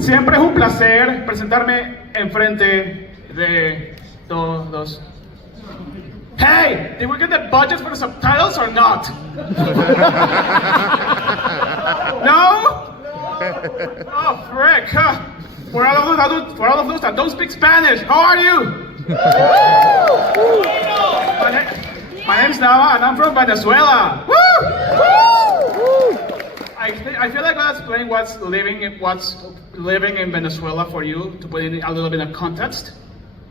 siempre es un placer presentarme enfrente de todos. Hey, did we get the budget for the subtitles or not? No? Oh, frick. For all of those that don't speak Spanish, how are you? My name's Nava and I'm from Venezuela. Woo! I feel like I'll explain what's living in Venezuela for you, to put in a little bit of context.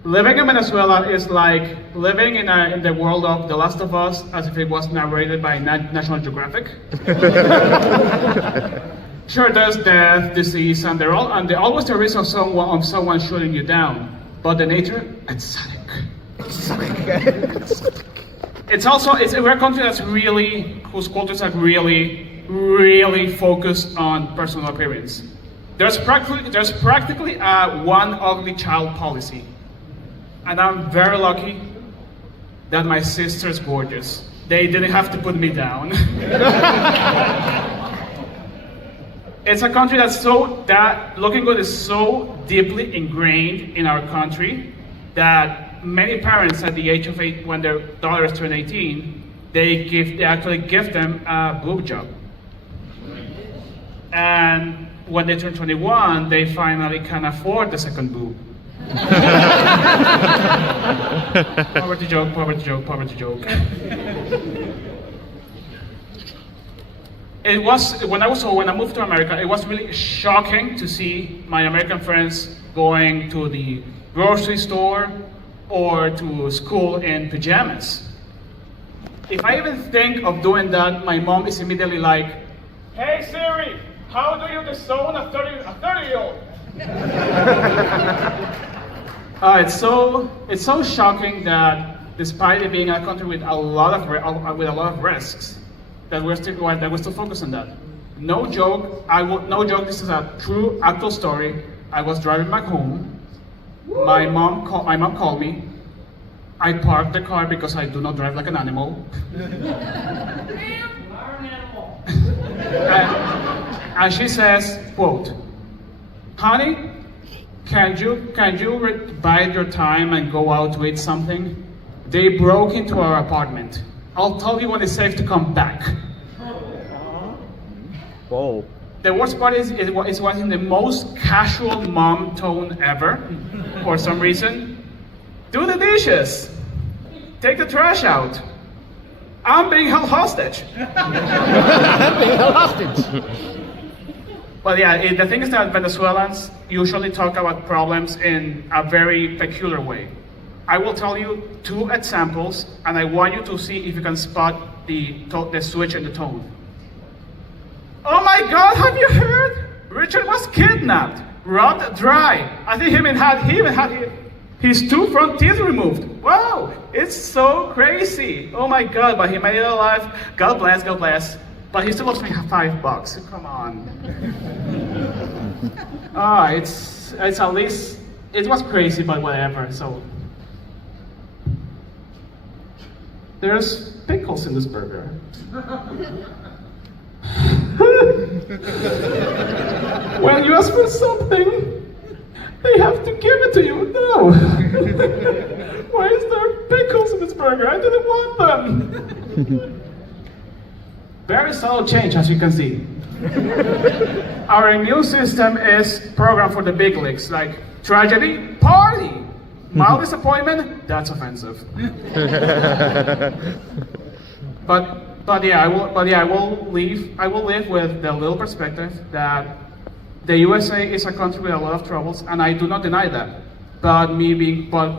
Living in Venezuela is like living in the world of The Last of Us, as if it was narrated by National Geographic. Sure, there's death, disease, and always there is of someone shooting you down. But the nature, exotic. We're a country whose cultures are really focused on personal appearance. There's practically a one ugly child policy. And I'm very lucky that my sister's gorgeous. They didn't have to put me down. It's a country that looking good is so deeply ingrained in our country that many parents at the age of 8, when their daughters turn 18, they actually gift them a boob job. And when they turn 21, they finally can afford the second boob. Poverty joke, poverty joke, poverty joke. When I moved to America, it was really shocking to see my American friends going to the grocery store or to school in pajamas. If I even think of doing that, my mom is immediately like, "Hey Siri, how do you disown a 30-year-old?" It's so shocking that despite it being a country with a lot of risks, that we're still focused on that. No joke. No joke. This is a true actual story. I was driving back home. My mom called me. I parked the car because I do not drive like an animal. And she says, quote, "Honey, can you bide your time and go out to eat something? They broke into our apartment. I'll tell you when it's safe to come back." Whoa. The worst part is it was in the most casual mom tone ever, for some reason. "Do the dishes. Take the trash out. I'm being held hostage." Being held hostage. But yeah, the thing is that Venezuelans usually talk about problems in a very peculiar way. I will tell you 2 examples, and I want you to see if you can spot the switch in the tone. "Oh my God, have you heard? Richard was kidnapped, rubbed dry. I think he even had his 2 front teeth removed. Wow, it's so crazy. Oh my God, but he made it alive. God bless, God bless. But he still owes me $5. Come on." It's at least, it was crazy, but whatever, so. "There's pickles in this burger." "When you ask for something, they have to give it to you." "No." "Why is there pickles in this burger? I didn't want them." Very subtle change, as you can see. Our immune system is programmed for the big leagues, like tragedy, party. Mild disappointment, that's offensive. But yeah, I will live with the little perspective that the USA is a country with a lot of troubles, and I do not deny that. But a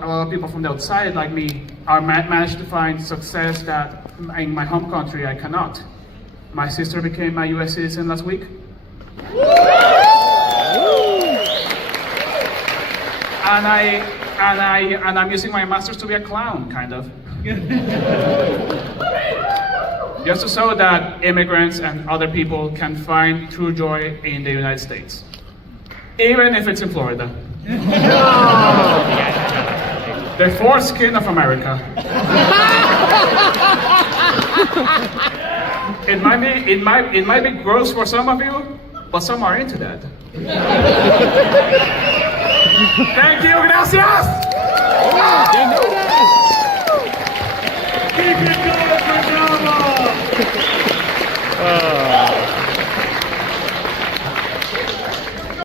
lot of people from the outside, like me, are managed to find success that in my home country I cannot. My sister became a US citizen last week. And I'm using my master's to be a clown, kind of. Just to show that immigrants and other people can find true joy in the United States. Even if it's in Florida. The foreskin of America. It might be gross for some of you, but some are into that. Thank you, gracias. ¡De nada! Keep it going.